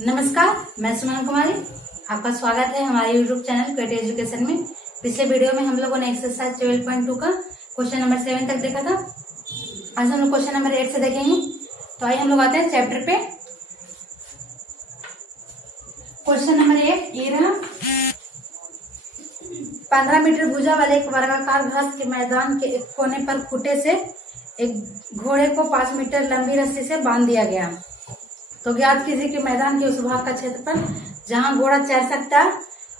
नमस्कार, मैं सुमन कुमारी। आपका स्वागत है हमारे YouTube चैनल क्वेट एजुकेशन में। पिछले वीडियो में हम लोगों ने एक्सरसाइज 12.2 का क्वेश्चन नंबर 7 तक देखा था। आज हम लोग क्वेश्चन नंबर 8 से देखेंगे। तो आइए हम लोग आते हैं चैप्टर पे। क्वेश्चन नंबर 8 ये रहा। 15 मीटर भुजा वाले एक वर्गाकार घास के मैदान के एक कोने पर खूंटे से एक घोड़े को 5 मीटर लंबी रस्सी से बांध दिया गया। तो ज्ञात कीजिए कि मैदान के उस भाग का क्षेत्रफल जहां घोड़ा चढ़ सकता है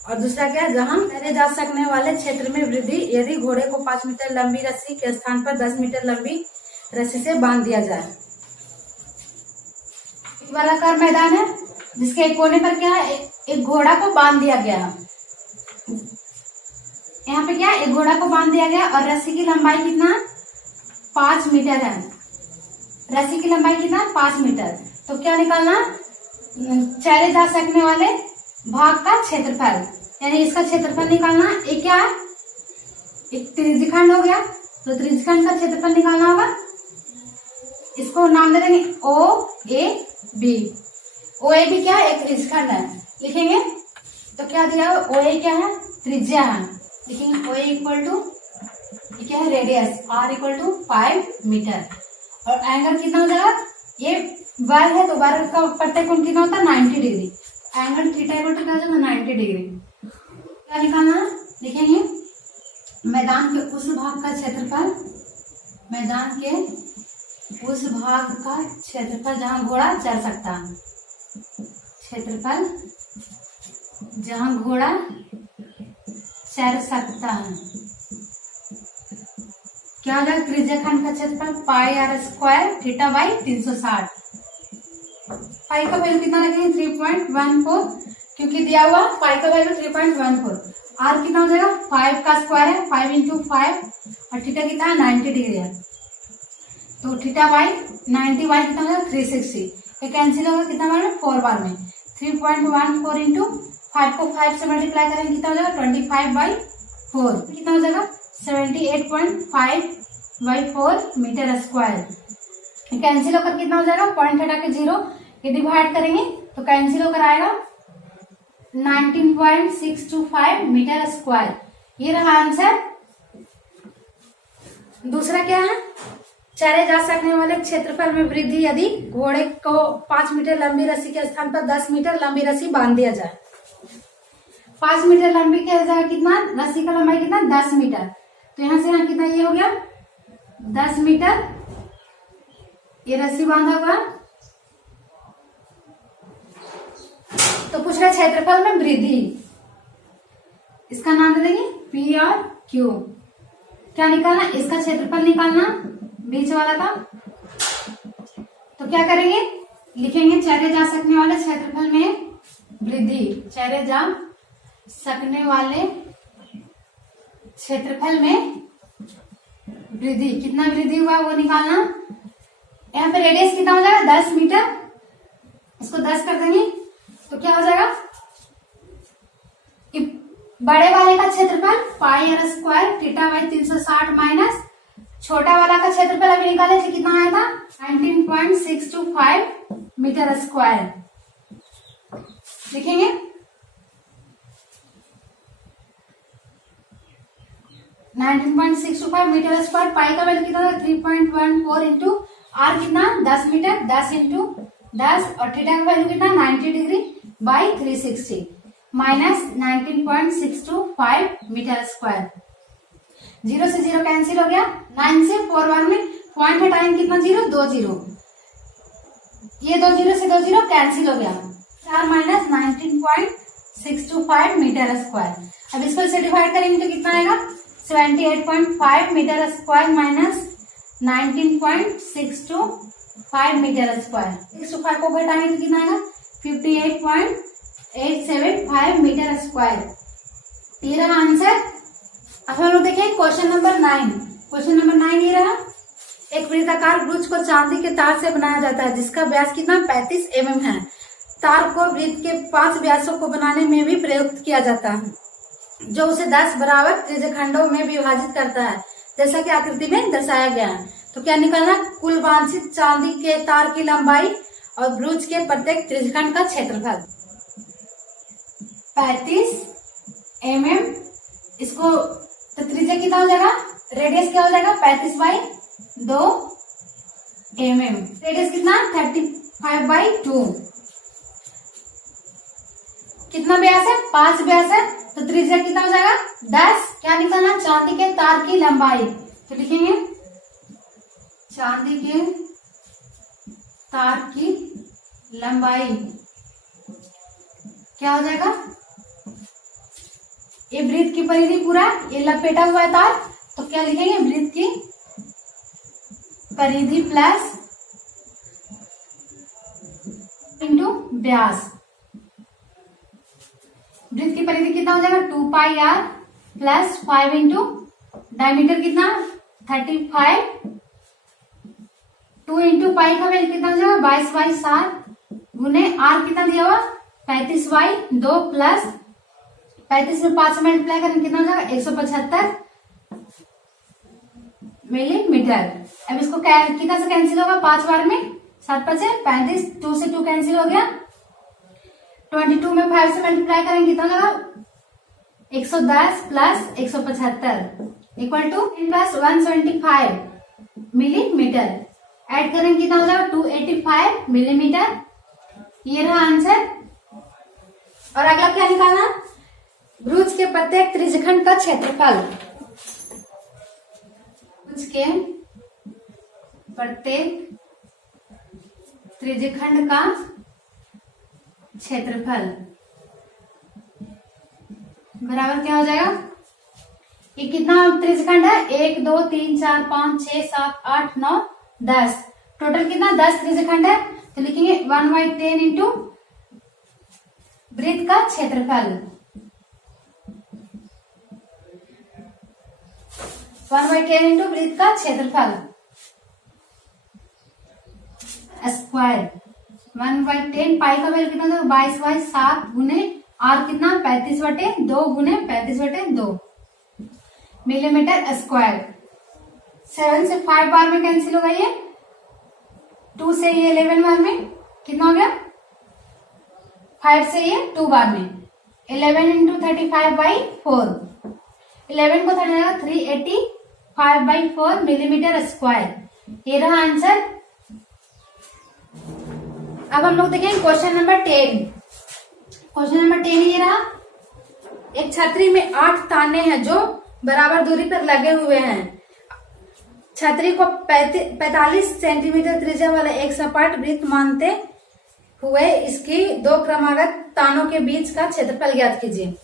और दूसरा क्या, जहां तैरे जा सकने वाले क्षेत्र में वृद्धि यदि घोड़े को 5 मीटर लंबी रस्सी के स्थान पर 10 मीटर लंबी रस्सी से बांध दिया जाए। एक वर्गाकार मैदान है जिसके एक कोने पर क्या है, एक घोड़ा को बांध दिया गया। यहाँ पे क्या है, एक घोड़ा को बांध दिया गया और रस्सी की लंबाई कितना है, 5 मीटर है। रस्सी की लंबाई कितना है, 5 मीटर। तो क्या निकालना, चढ़े जा सकने वाले भाग का क्षेत्रफल, यानी इसका क्षेत्रफल निकालना। एक क्या है, एक त्रिज्यखंड हो गया, तो त्रिज्यखंड का क्षेत्रफल निकालना होगा। इसको नाम दे देंगे ओ A B. O A B क्या है, एक त्रिज्यखंड है, लिखेंगे। तो क्या दिया, ओ ए क्या है, त्रिज्या है, लिखेंगे ओ ए इक्वल टू क्या है, radius, R equal to 5 meter. और एंगल कितना हो जाएगा, ये वर्ग है तो वर्ग का प्रत्येक कोण कितना होता है, 90 degree. Angle theta equal to क्या हो जाएगा, 90 डिग्री। क्या निकालना, लिखेंगे मैदान के उस भाग का क्षेत्रफल, मैदान के उस भाग का क्षेत्रफल जहां घोड़ा चढ़ सकता है, क्षेत्रफल जहां घोड़ा चढ़ सकता है। क्या हो जाएगा, त्रिज्यखंड का क्षेत्रफल pi are square theta by 360। पाई का वैल्यू कितना रखेंगे, 3.14, क्योंकि दिया हुआ पाई का वैल्यू 3.14। आर कितना हो जाएगा, 5 का स्क्वायर है, 5 इंटू 5, और थीटा कितना है, 90 डिग्री है। तो थीटा बाई 90 बाई कितना हो जाएगा, 360। ये कैंसिल होगा कितना बार में, 4 बार में। 3.14 इंटू 5 को 5 से मल्टीप्लाई करेंगे कितना हो जाएगा, 25/4, कितना हो जाएगा, 78.5/4 मीटर स्क्वायर। कैंसिल होकर कितना हो जाएगा, पॉइंट हटा के 0, ये डिवाइड करेंगे तो कैंसिल होकर आएगा 19.625 मीटर स्क्वायर। ये रहा आंसर। दूसरा क्या है, चढ़े जा सकने वाले क्षेत्रफल में वृद्धि यदि घोड़े को 5 मीटर लंबी रस्सी के स्थान पर 10 मीटर लंबी रस्सी बांध दिया जाए। 5 मीटर लंबी के जगह कितना, रस्सी का लंबाई कितना, 10 मीटर। तो यहां से यहाँ कितना, ये हो गया 10 मीटर। ये रस्सी बांधा हुआ, तो पूछ रहा है क्षेत्रफल में वृद्धि, इसका नाम दे देंगे पी और क्यू। क्या निकालना, इसका क्षेत्रफल निकालना बीच वाला का। तो क्या करेंगे, लिखेंगे चढ़े जा सकने वाले क्षेत्रफल में वृद्धि, चढ़े जा सकने वाले क्षेत्रफल में वृद्धि, कितना वृद्धि हुआ वो निकालना। यहाँ पे रेडियस कितना हो जाएगा, 10 मीटर, इसको 10 कर देंगे तो क्या हो जाएगा, कि बड़े वाले का क्षेत्रफल pi are square theta by 360 minus छोटा वाला का क्षेत्रफल अभी निकाले थे, कितना आया था, 19.625 मीटर स्क्वायर। लिखेंगे 19.625 मीटर स्क्वायर। पाई का वैल्यू कितना, 3.14 इंटू आर कितना, 10 मीटर, 10 इंटू 10, और थीटा का वैल्यू कितना, 90 degree by 360 minus 19.625 meter square. 0 से 0 कैंसिल हो गया, 9 से 4 बार में पॉइंट हटाएंगे कितना, 0, 2 0, ये 2 0 से 2 0 कैंसिल हो गया, 4 माइनस 19.625 मीटर स्क्वायर। अब इसको इसे डिवाइड करेंगे तो कितना आएगा, 78.5 meter square minus 19.625 meter square. 625 को घटाएंगे तो कितना आएगा, 58.875 मीटर स्क्वायर। ये रहा आंसर। अब हम लोग देखें क्वेश्चन नंबर 9। क्वेश्चन नंबर 9 ये रहा। एक वृत्ताकार ब्रूच को चांदी के तार से बनाया जाता है जिसका व्यास कितना, 35 mm है। तार को वृत्त के 5 व्यासों को बनाने में भी प्रयुक्त किया जाता है, जो उसे 10 बराबर त्रिज्यखंडों में विभाजित करता है, जैसा कि आकृति में दर्शाया गया है। तो क्या निकालना, कुल वांछित चांदी के तार की लंबाई और भुज के प्रत्येक त्रिज्यखंड का क्षेत्रफल 35 mm। इसको तो त्रिज्या कितना हो जाएगा, रेडियस क्या हो जाएगा 35/2 mm। रेडियस कितना 35/2। कितना व्यास है 5 व्यास है, तो त्रिज्या कितना हो जाएगा 10। क्या निकालना, चांदी के तार की लंबाई, तो लिखेंगे चांदी के तार की लंबाई क्या हो जाएगा, ये वृत्त की परिधि पूरा ये लपेटा हुआ है तार, तो क्या लिखेंगे वृत्त की परिधि प्लस इंटू व्यास। वृत्त की परिधि कितना हो जाएगा 2πr प्लस 5 इंटू डायमीटर कितना 35, 2 इंटू पाई का वैल्यू कितना हो जाएगा 22/7 गुने आर कितना दिया हुआ 35/2 प्लस 35 में 5 से मल्टीप्लाई करेंगे कितना हो जाएगा 175 मिलीमीटर। अब इसको कितना से कैंसिल होगा 5 बार में, 7 5 35, 2 से 2 कैंसिल हो गया, 22 में 5 से मल्टीप्लाई करेंगे कितना होगा 110 plus 175 equal two plus 175 millimetre. Add करेंगे कितना हो जाएगा 285 मिलीमीटर। ये रहा आंसर। और अगला क्या निकालना, भुज के प्रत्येक त्रिज्यखंड का क्षेत्रफल। भुज के प्रत्येक त्रिज्यखंड का क्षेत्रफल बराबर क्या हो जाएगा, ये कितना त्रिज्यखंड है 1 2 3 4 5 6 7 8 9 10, टोटल कितना 10 त्रिज्यखंड है, तो लिखेंगे 1/10 इंटू वृत्त का क्षेत्रफल, 1/10 इंटू वृत्त का क्षेत्रफल स्क्वायर। 1/10 पाई का वैल्यू कितना 22/7 गुने आर कितना 35/2 गुने 35/2 मिलीमीटर स्क्वायर। 7 से 5 बार में कैंसिल होगा, ये 2 से ये 11 बार में कितना हो गया 5 से ये 2 बार में 11 इंटू 35/4, 11 को 385/4 मिलीमीटर स्क्वायर। ये रहा आंसर। अब हम लोग देखेंगे क्वेश्चन नंबर 10। क्वेश्चन नंबर 10 ये रहा, एक छतरी में 8 ताने हैं जो बराबर दूरी पर लगे हुए हैं। छतरी को 45 सेंटीमीटर त्रिज्या वाला एक सपाट वृत्त मानते हुए इसकी 2 क्रमागत तानों के बीच का क्षेत्रफल ज्ञात कीजिए।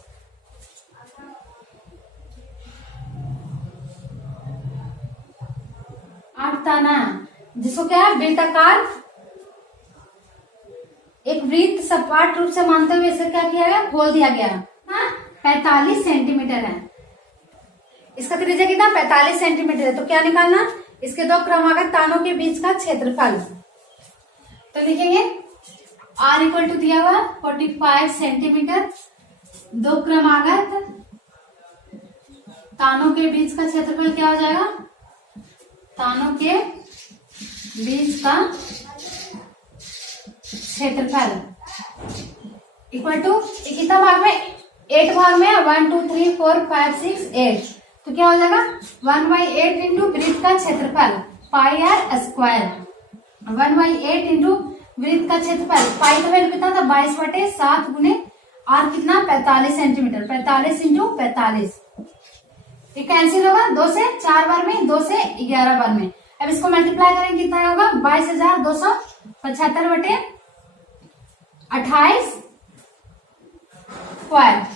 आठ ताना जिसको क्या है वृत्ताकार एक वृत्त सपाट रूप से मानते हुए इसे क्या किया गया खोल दिया गया। 45 सेंटीमीटर है, इसका त्रिज्या कितना 45 सेंटीमीटर है, तो क्या निकालना, इसके 2 क्रमागत तानों के बीच का क्षेत्रफल। तो लिखेंगे R इक्वल टू दिया हुआ 45 सेंटीमीटर, 2 क्रमागत तानों के बीच का क्षेत्रफल क्या हो जाएगा, तानों के बीच का क्षेत्रफल इक्वल टू कितना भाग में 8 भाग में 1 2 3 4 5 6 8, तो क्या हो जाएगा 1/8 इंटू वृत्त का क्षेत्रफल पाई आर स्क्वायर। 1/8 इंटू वृत्त का क्षेत्रफल, पाई का वैल्यू कितना था 22/7 गुने आर कितना 45 सेंटीमीटर, 45 इंटू 45। ये कैंसिल होगा 2 से 4 बार में, 2 से 11 बार में। अब इसको मल्टीप्लाई करेंगे कितना होगा 22,275/28 स्क्वायर,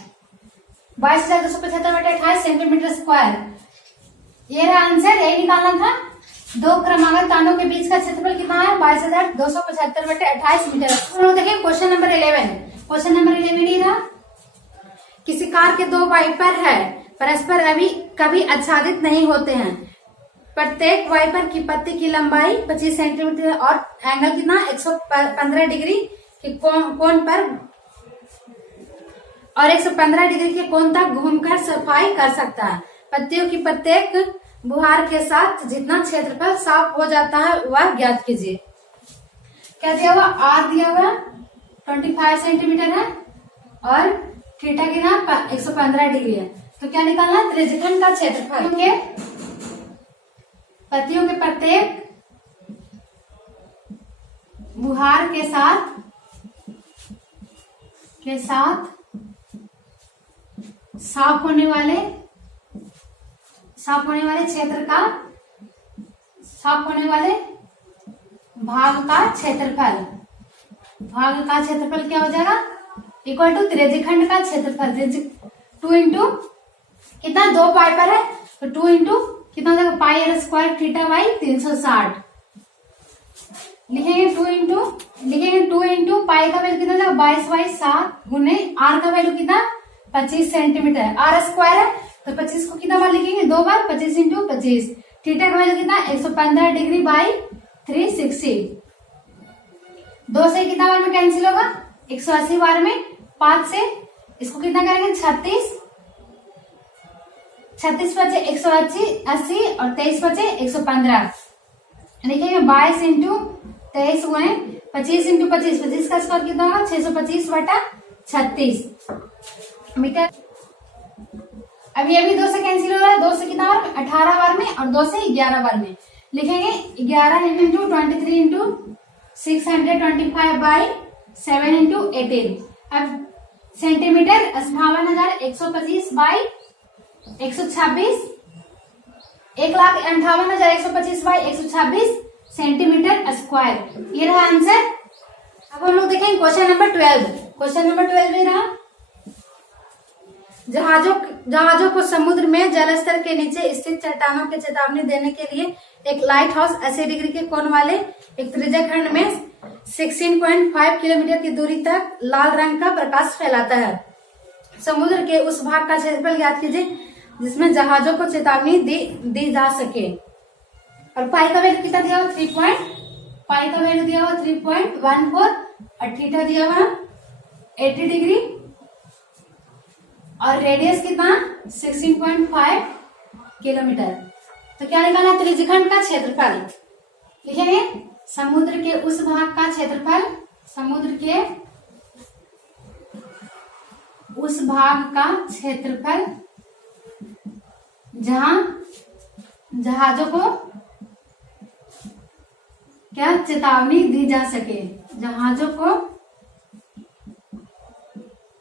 22,275/28 सेंटीमीटर स्क्वायर। ये रहा आंसर, यही निकालना था। 2 क्रमागत तानों के बीच का क्षेत्रफल कितना है 22,275/28 मीटर। हम लोग देखिए क्वेश्चन नंबर 11। क्वेश्चन नंबर 11 ये रहा, किसी कार के 2 वाइपर है, परस्पर कभी आच्छादित नहीं होते हैं। प्रत्येक वाइपर की पत्ती की लंबाई 25 सेंटीमीटर और एंगल कितना 115 डिग्री के कोण पर और 115 डिग्री के कोण तक घूमकर सफाई कर सकता है। पत्तियों की प्रत्येक बुहार के साथ जितना क्षेत्रफल साफ हो जाता है वह ज्ञात कीजिए। क्या दिया हुआ, आर दिया हुआ 25 सेंटीमीटर है और थीटा की नाम 115 डिग्री है। तो क्या निकालना, त्रिज्यखंड का क्षेत्रफल के पत्तियों के प्रत्येक बुहार के साथ साफ होने वाले क्षेत्र का, साफ होने वाले भाग का क्षेत्रफल क्या हो जाएगा, इक्वल टू त्रिज्यखंड का क्षेत्रफल। 2 इंटू कितना, 2 पाई पर है तो 2 इंटू कितना हो जाएगा, पाई आर स्क्वायर थीटा बाई 360। लिखेंगे 2 इंटू पाई का वैल्यू कितना हो जाएगा, 22/7 गुने आर का वैल्यू कितना, 25 सेंटीमीटर। आर स्क्वायर है तो 25 को कितना बार लिखेंगे, 2 बार, 25 इंटू 25। थीटा का वैल्यू कितना, 115 डिग्री बाई 360। 2 से कितना बार में कैंसिल होगा, 180 बार में। 5 से इसको कितना करेंगे, 36 बचे 180 और 23 बचे 115। लिखेंगे 22 इंटू 23 गुणे 25 इंटू 25, 25 का स्क्वायर कितना होगा, 625/36 मीटर। अभी 2 से कैंसिल हो रहा है, 2 से कितना बार में, 18 बार में और 2 से 11 बार में। लिखेंगे 11 इंटू 23 इंटू 625/7 इंटू 18। अब सेंटीमीटर 58,125/126, 1,58,125/126 सेंटीमीटर स्क्वायर। ये रहा आंसर। अब हम लोग देखेंगे क्वेश्चन नंबर 12। क्वेश्चन नंबर 12 ये रहा, जहाजों को समुद्र में जलस्तर के नीचे स्थित चट्टानों की चेतावनी देने के लिए एक लाइट हाउस 80 डिग्री के कोण वाले एक त्रिज्यखंड में 16.5 किलोमीटर की दूरी तक लाल रंग का प्रकाश फैलाता है। समुद्र के उस भाग का क्षेत्रफल ज्ञात कीजिए जिसमें जहाजों को चेतावनी दी जा सके। और पाई का वैल्यू कितना दिया हुआ, 3.14 और थीटा दिया हुआ 80 डिग्री और रेडियस कितना 16.5 किलोमीटर। तो क्या निकालना, त्रिज्यखंड का क्षेत्रफल। लिखेंगे समुद्र के उस भाग का क्षेत्रफल, समुद्र के उस भाग का क्षेत्रफल जहां जहाजों को क्या चेतावनी दी जा सके, जहाजों को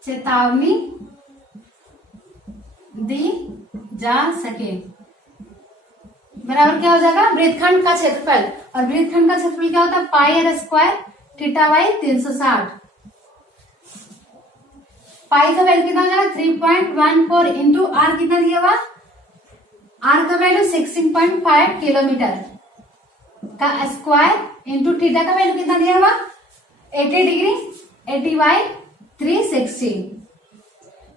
चेतावनी दी जा सके। बराबर क्या हो जाएगा, वृत्तखंड का क्षेत्रफल। और वृत्तखंड का क्षेत्रफल क्या होता है, pi are square theta by 360। पाई का वैल्यू कितना हो जाएगा, 3.14 इंटू आर कितना दिया हुआ, आर का वैल्यू 16.5 किलोमीटर का स्क्वायर इंटू थीटा का वैल्यू कितना दिया हुआ 80 डिग्री 80/360।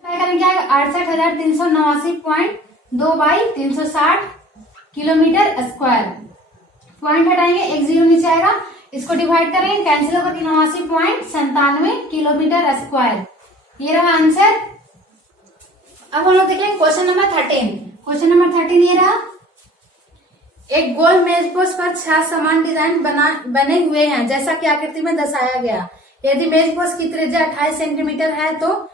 करेंगे 68,389.2/360 किलोमीटर स्क्वायर। पॉइंट हटाएंगे, एक जीरो नीचे आएगा, इसको डिवाइड करेंगे, कैंसिल होकर 89.97 किलोमीटर स्क्वायर। ये रहा आंसर। अब हम लोग देखेंगे क्वेश्चन नंबर 13। क्वेश्चन नंबर 13 ये रहा, एक गोल मेजपोश पर 6 समान डिजाइन बने हुए हैं जैसा कि आकृति में दर्शाया गया। यदि मेजपोश की त्रिज्या 28 सेंटीमीटर है तो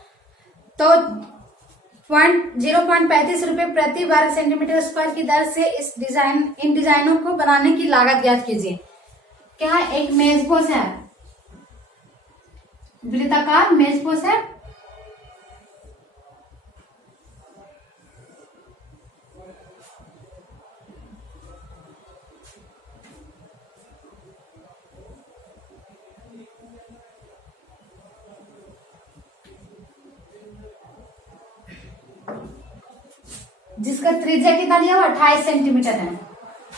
0.35 रुपए प्रति 12 सेंटीमीटर स्क्वायर की दर से इन डिजाइनों को बनाने की लागत ज्ञात कीजिए। क्या एक मेजपोश है, वृत्ताकार मेजपोश है, जिसका त्रिज्या कितना दिया हुआ 28 सेंटीमीटर है।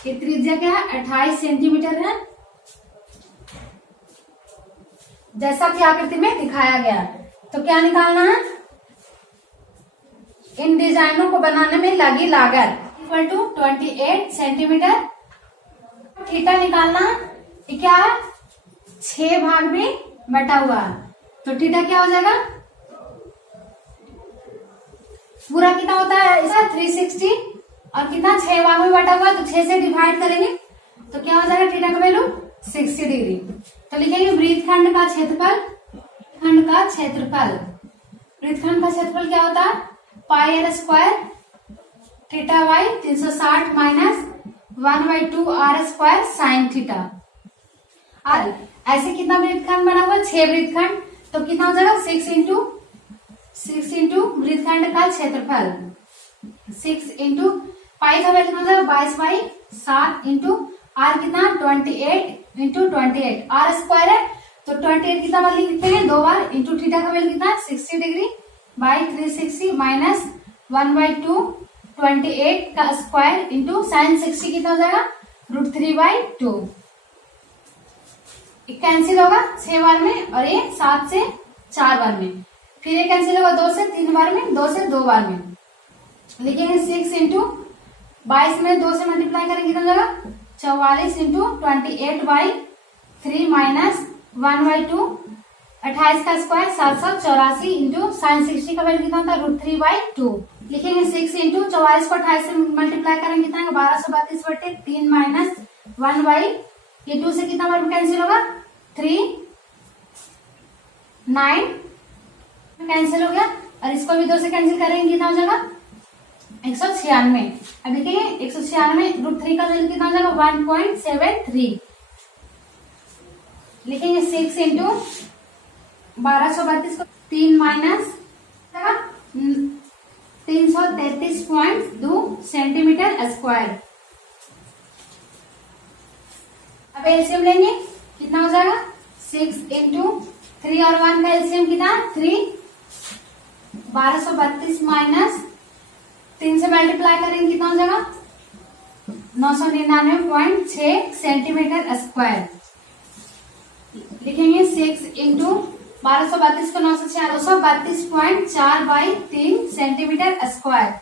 ये त्रिज्या क्या है, 28 सेंटीमीटर है जैसा कि आकृति में दिखाया गया। तो क्या निकालना है, इन डिजाइनों को बनाने में लगी लागत इक्वल टू 28 सेंटीमीटर। थीटा निकालना है, क्या है 6 भाग में बटा हुआ, तो थीटा क्या हो जाएगा, पूरा कितना होता है इसका 360 और कितना 6 भाग में बटा हुआ, तो 6 से डिवाइड करेंगे तो क्या हो जाएगा, थीटा का वैल्यू 60 डिग्री। तो लिखेंगे वृत्तखंड का क्षेत्रफल, खंड का क्षेत्रफल, वृत्तखंड का क्षेत्रफल क्या होता है, pi are square theta by 360 minus 1/2 r square sine theta. और ऐसे कितना वृत्तखंड बना हुआ, 6 वृत्तखंड, तो कितना हो जाएगा 6 इंटू वृत्तखंड का क्षेत्रफल, 6 इंटू पाई का वैल्यू कितना हो जाएगा 22/7 इंटू आर कितना 28 इंटू 28, आर स्क्वायर है तो 28 कितना बार लिखेंगे 2 बार, इंटू थीटा का वैल्यू कितना 60 डिग्री बाई 360 माइनस 1/2 28 का स्क्वायर इंटू साइन 60 कितना हो जाएगा √3/2। कैंसिल होगा 6 बार में और ये 7 से 4 बार में, फिर ये कैंसिल होगा 2 से 3 बार में, 2 से 2 बार में। लिखेंगे 6 इंटू 22 में 2 से मल्टीप्लाई करेंगे कितना हो जाएगा 44 इंटू 28/3 माइनस 1/2 28 का स्क्वायर 784 इंटू साइन 60 का वैल्यू कितना होता है √3/2। लिखेंगे 6 इंटू 44 को 28 से मल्टीप्लाई करेंगे कितना 1232/3 माइनस 1 ये 2 से कितना बार कैंसिल होगा 3 9 कैंसिल हो गया, और इसको भी 2 से कैंसिल करेंगे कितना हो जाएगा 196। अब देखेंगे 196 √3 का वैल्यू कितना हो जाएगा 1.73। लिखेंगे 6 इंटू 1232 को 3 माइनस 333.2 सेंटीमीटर स्क्वायर। अब एलसीएम लेंगे कितना हो जाएगा 6 इंटू 3 और 1 का एलसीएम कितना 3, 1232 माइनस 3 से मल्टीप्लाई करेंगे कितना हो जाएगा 999.6 सेंटीमीटर स्क्वायर। लिखेंगे 6 इंटू 1232 को 9 से 232.4/3 सेंटीमीटर स्क्वायर।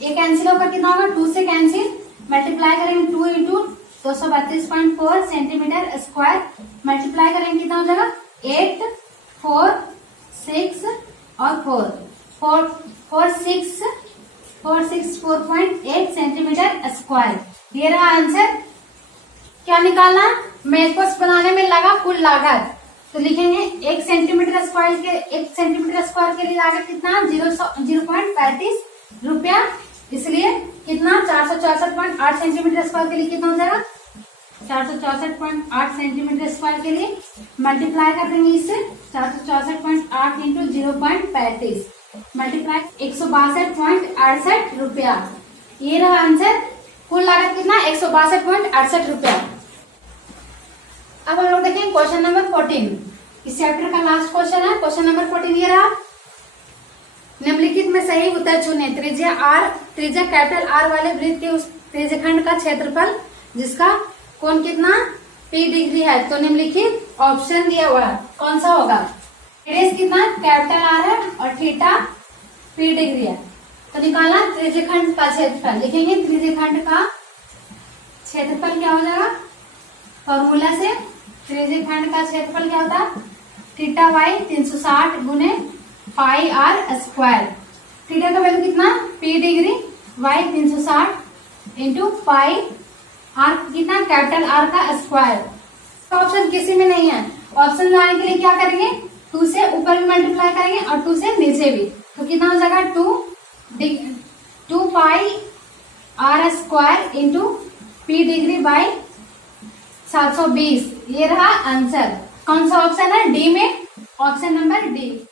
ये कैंसिल होकर कितना होगा 2 से कैंसिल, मल्टीप्लाई करेंगे 2 इंटू 232.4 सेंटीमीटर स्क्वायर, मल्टीप्लाई करेंगे कितना हो जाएगा 8 4 6 और 4.8 सेंटीमीटर स्क्वायर। ये रहा आंसर। क्या निकालना, मेजपोस्ट बनाने में लगा कुल लागत, तो लिखेंगे 1 सेंटीमीटर स्क्वायर के लिए लागत कितना 0.35 रुपया, इसलिए कितना 464.8 सेंटीमीटर स्क्वायर के लिए कितना हो जाएगा 464.8 सेंटीमीटर स्क्वायर के लिए मल्टीप्लाई कर देंगे इससे 464.8 इंटू 0.35 मल्टीप्लाई 162.68 रुपया। ये रहा आंसर। कुल लागत कितना 162.68 रुपया। अब हम लोग देखेंगे क्वेश्चन नंबर 14, इस चैप्टर का लास्ट क्वेश्चन है। क्वेश्चन नंबर 14 ये रहा, निम्नलिखित में सही उत्तर चुने। त्रिज्या कैपिटल आर वाले वृत्त के उस त्रिज्यखंड का क्षेत्रफल जिसका कोण कितना P डिग्री है, तो निम्नलिखित ऑप्शन दिया हुआ है, कौन सा होगा। रेडियस कितना कैपिटल आर है और थीटा P डिग्री है, तो निकालना त्रिज्यखंड का क्षेत्रफल। लिखेंगे त्रिज्यखंड का क्षेत्रफल क्या हो जाएगा, फॉर्मूला से त्रिज्यखंड का क्षेत्रफल क्या होता है थीटा बाई 360 गुने पाई आर स्क्वायर। थीटा का वैल्यू कितना P degree by 360 into pi R कितना कैपिटल आर का स्क्वायर। ऑप्शन किसी में नहीं है, ऑप्शन लाने के लिए क्या करेंगे 2 से ऊपर भी मल्टीप्लाई करेंगे और 2 से नीचे भी, तो कितना हो जाएगा 2 pi are square into P degree by 720। ये रहा आंसर। कौन सा ऑप्शन है, डी में, ऑप्शन नंबर डी।